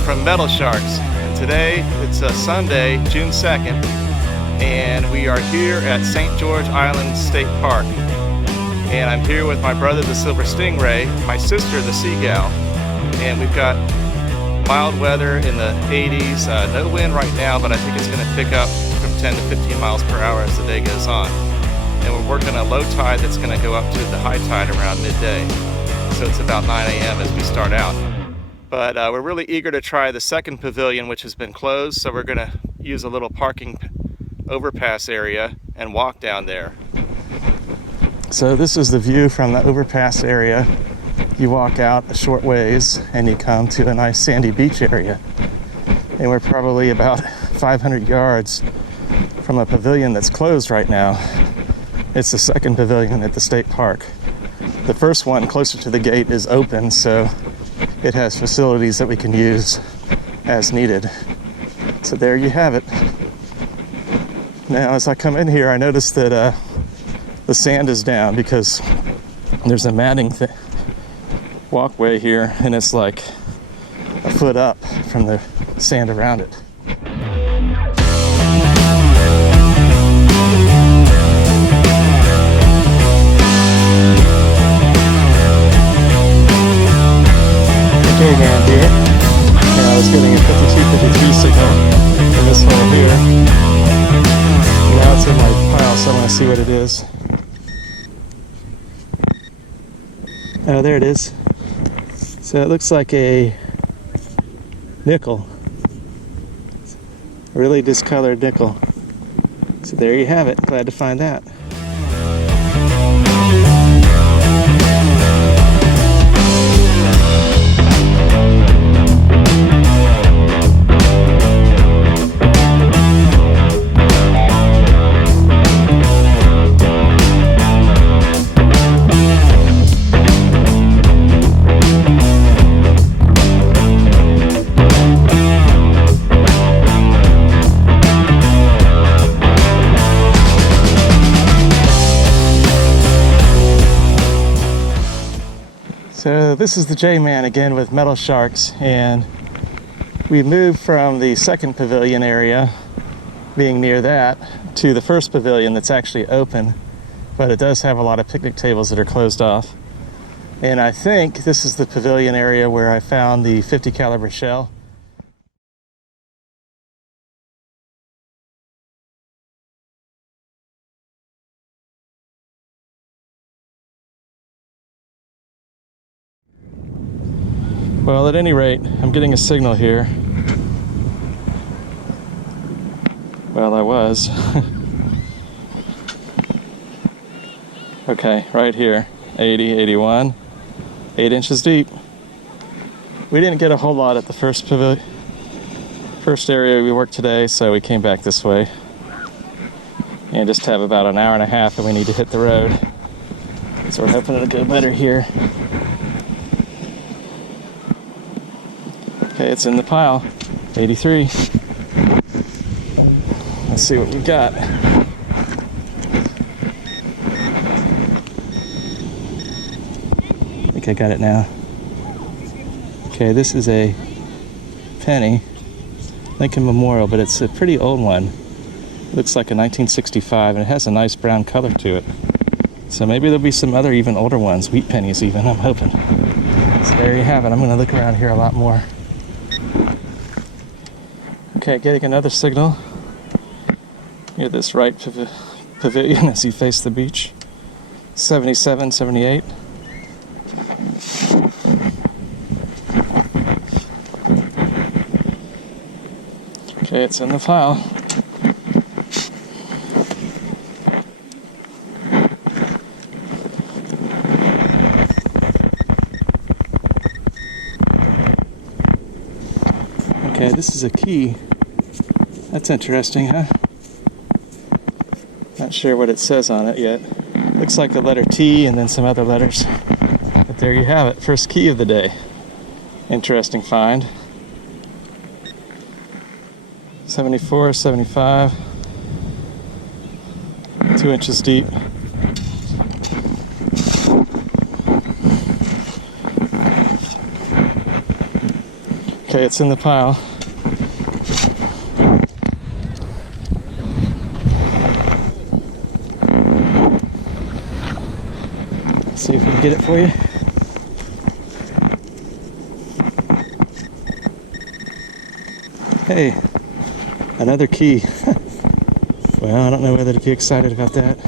from Metal Sharks. And today it's a Sunday, June 2nd, and we are here at St. George Island State Park. And I'm here with my brother, the silver stingray, my sister, the seagull, and we've got mild weather in the 80s, no wind right now, but I think it's going to pick up from 10 to 15 miles per hour as the day goes on. And we're working a low tide that's going to go up to the high tide around midday. So it's about 9 a.m. as we start out. But we're really eager to try the second pavilion, which has been closed, so we're going to use a little parking overpass area and walk down there. So this is the view from the overpass area. You walk out a short ways and you come to a nice sandy beach area. And we're probably about 500 yards from a pavilion that's closed right now. It's the second pavilion at the state park. The first one closer to the gate is open, so it has facilities that we can use as needed. So there you have it. Now as I come in here, I notice that the sand is down because there's a matting walkway here, and it's like a foot up from the sand around it. Okay, man, here. Yeah, I was getting a 52-53 signal in this hole here. Now it's in my pile, so I want to see what it is. Oh, there it is. So it looks like a nickel. A really discolored nickel. So there you have it. Glad to find that. So this is the J-Man again with Metal Sharks, and we moved from the second pavilion area, being near that, to the first pavilion that's actually open, but it does have a lot of picnic tables that are closed off. And I think this is the pavilion area where I found the 50 caliber shell. Well, at any rate, I'm getting a signal here. Well, I was. Okay, right here, 80, 81, 8 inches deep. We didn't get a whole lot at the first area we worked today, so we came back this way. And just have about an hour and a half and we need to hit the road. So we're hoping it'll go better here. Okay, it's in the pile, 83. Let's see what we got. I think I got it now. Okay, this is a penny, Lincoln Memorial, but it's a pretty old one. Looks like a 1965, and it has a nice brown color to it. So maybe there'll be some other even older ones, wheat pennies even, I'm hoping. So there you have it. I'm gonna look around here a lot more. Okay, getting another signal near this right pavilion as you face the beach. 77, 78. Okay, it's in the file. Okay, this is a key. That's interesting, huh? Not sure what it says on it yet. Looks like the letter T and then some other letters. But there you have it, first key of the day. Interesting find. 74, 75. 2 inches deep. Okay, it's in the pile. See if we can get it for you. Hey, another key. Well, I don't know whether to be excited about that.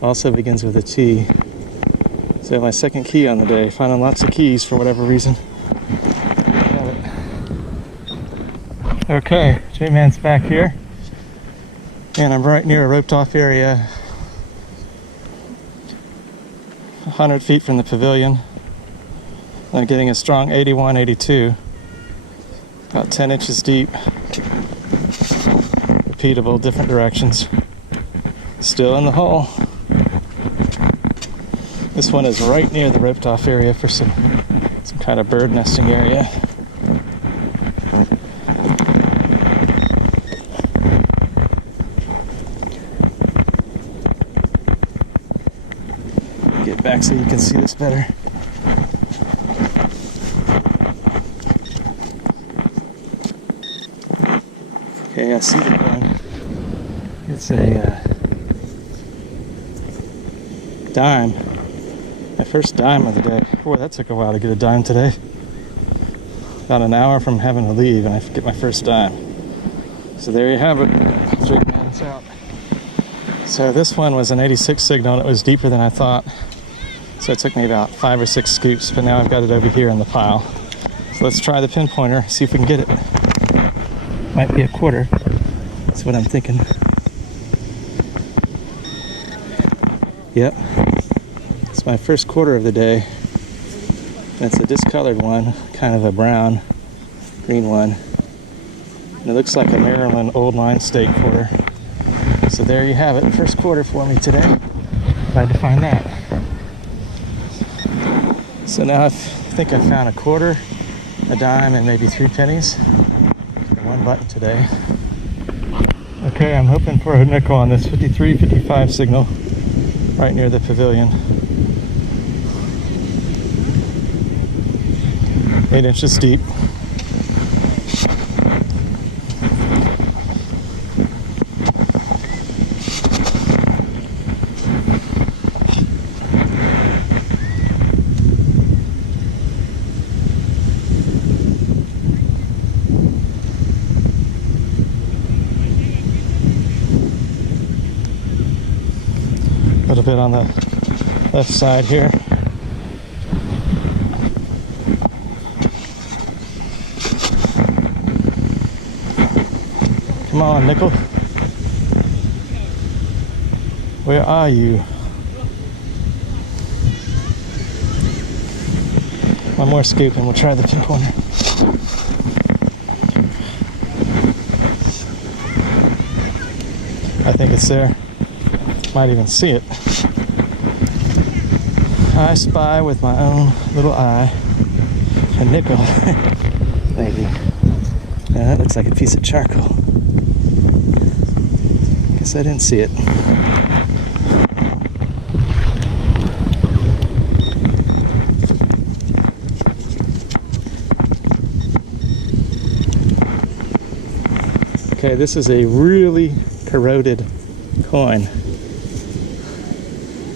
Also begins with a T. So my second key on the day. Finding lots of keys for whatever reason. Got it. Okay, J-Man's back here. And I'm right near a roped off area. 100 feet from the pavilion. I'm getting a strong 81, 82. About 10 inches deep. Repeatable, different directions. Still in the hole. This one is right near the roped off area for some kind of bird nesting area. Get back so you can see this better. Okay, I see the one. It's a dime. My first dime of the day. Boy, that took a while to get a dime today. About an hour from having to leave and I get my first dime. So there you have it. J-Man's out. So this one was an 86 signal and it was deeper than I thought. So it took me about 5 or 6 scoops, but now I've got it over here in the pile. So let's try the pinpointer, see if we can get it. Might be a quarter. That's what I'm thinking. Yep. It's my first quarter of the day. And it's a discolored one, kind of a brown, green one. And it looks like a Maryland old line state quarter. So there you have it, first quarter for me today. Glad to find that. So now I think I found a quarter, a dime, and maybe 3 pennies. One button today. Okay, I'm hoping for a nickel on this 53-55 signal right near the pavilion. 8 inches deep. A little bit on the left side here. Come on, nickel. Where are you? One more scoop and we'll try the pinpointer. I think it's there. Might even see it. I spy with my own little eye a nickel. Maybe. Yeah, that looks like a piece of charcoal. Guess I didn't see it. Okay, this is a really corroded coin.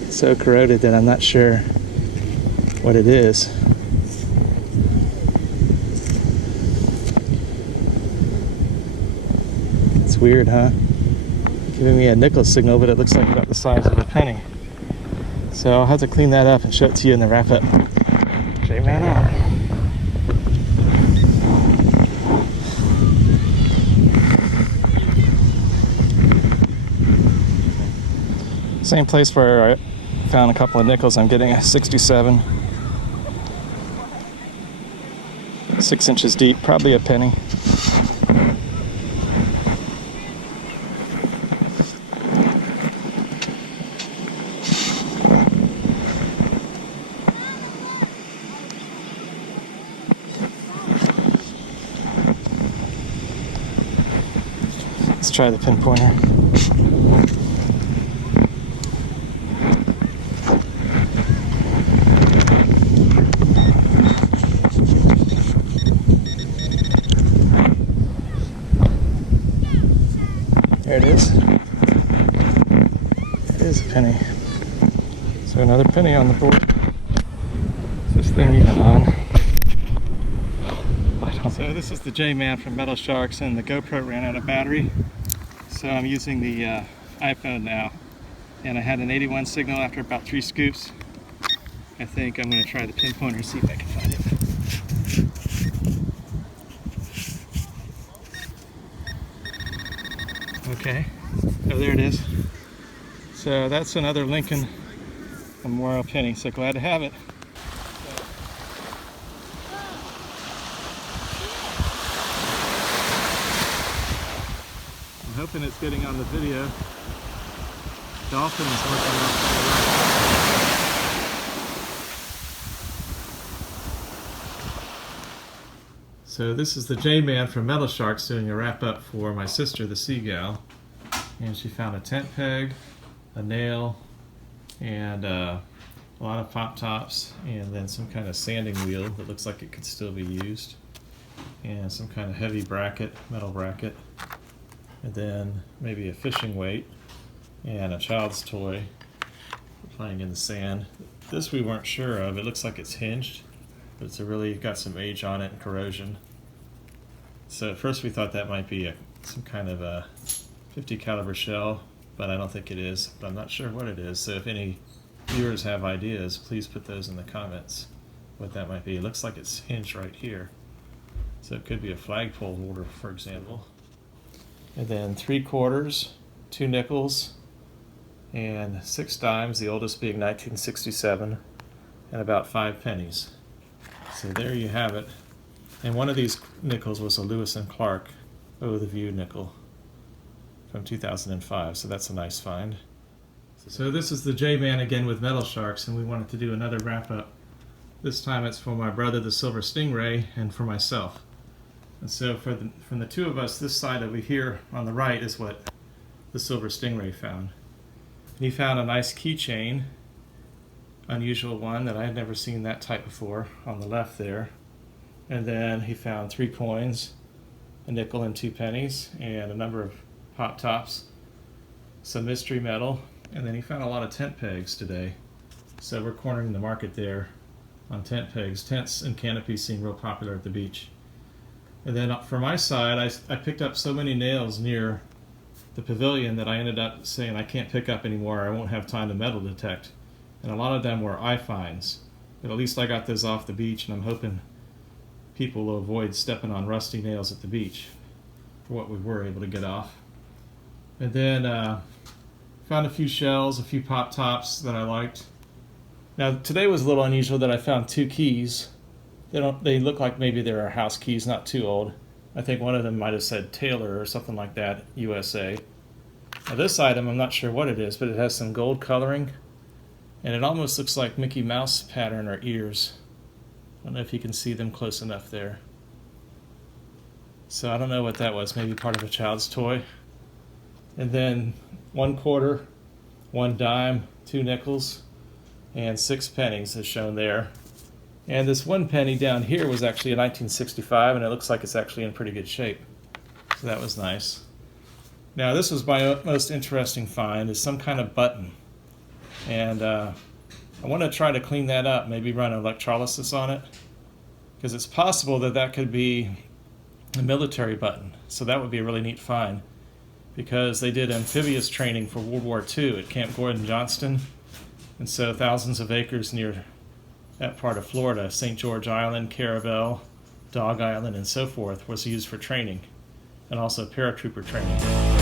So corroded that I'm not sure what it is. It's weird, huh? Giving me a nickel signal, but it looks like about the size of a penny. So I'll have to clean that up and show it to you in the wrap up. J-Man out. Same place where I found a couple of nickels. I'm getting a 67. 6 inches deep, probably a penny. Let's try the pinpointer. is a penny. So another penny on the board. Is this thing even on? So this is the J-Man from Metal Sharks, and the GoPro ran out of battery. So I'm using the iPhone now. And I had an 81 signal after about 3 scoops. I think I'm going to try the pinpointer and see if I can find it. Okay. Oh, there it is. So that's another Lincoln Memorial penny. So glad to have it. I'm hoping it's getting on the video. Dolphin is working out. So this is the J-Man from Metal Sharks doing a wrap up for my sister, the Seagal. And she found a tent peg, a nail, and a lot of pop tops, and then some kind of sanding wheel that looks like it could still be used, and some kind of heavy bracket, metal bracket, and then maybe a fishing weight and a child's toy for playing in the sand. This we weren't sure of. It looks like it's hinged, but it's really got some age on it and corrosion. So at first we thought that might be some kind of a 50 caliber shell, but I don't think it is. But I'm not sure what it is. So if any viewers have ideas, please put those in the comments what that might be. It looks like it's hinged right here. So it could be a flagpole holder, for example. And then 3/4, 2 nickels, and 6 dimes, the oldest being 1967, and about 5 pennies. So there you have it. And one of these nickels was a Lewis and Clark Oh the View nickel from 2005, so that's a nice find. So this is the J-Man again with Metal Sharks, and we wanted to do another wrap up. This time it's for my brother, the Silver Stingray, and for myself. And so from the two of us, this side over here on the right is what the Silver Stingray found. He found a nice keychain, unusual one that I had never seen that type before, on the left there. And then he found 3 coins, a nickel and 2 pennies, and a number of pop tops, some mystery metal, and then he found a lot of tent pegs today. So we're cornering the market there on tent pegs. Tents and canopies seem real popular at the beach. And then for my side, I picked up so many nails near the pavilion that I ended up saying I can't pick up anymore, I won't have time to metal detect. And a lot of them were eye finds. But at least I got those off the beach, and I'm hoping people will avoid stepping on rusty nails at the beach for what we were able to get off. And then found a few shells, a few pop tops that I liked. Now today was a little unusual that I found 2 keys. They look like maybe they're house keys, not too old. I think one of them might have said Taylor or something like that, USA. Now this item, I'm not sure what it is, but it has some gold coloring, and it almost looks like Mickey Mouse pattern or ears. I don't know if you can see them close enough there. So I don't know what that was, maybe part of a child's toy. And then 1/4, 1 dime, 2 nickels, and 6 pennies as shown there. And this 1 penny down here was actually a 1965, and it looks like it's actually in pretty good shape. So that was nice. Now this was my most interesting find, is some kind of button. And I want to try to clean that up, maybe run electrolysis on it, because it's possible that that could be a military button. So that would be a really neat find, because they did amphibious training for World War II at Camp Gordon Johnston. And so thousands of acres near that part of Florida, St. George Island, Carabel, Dog Island, and so forth, was used for training, and also paratrooper training.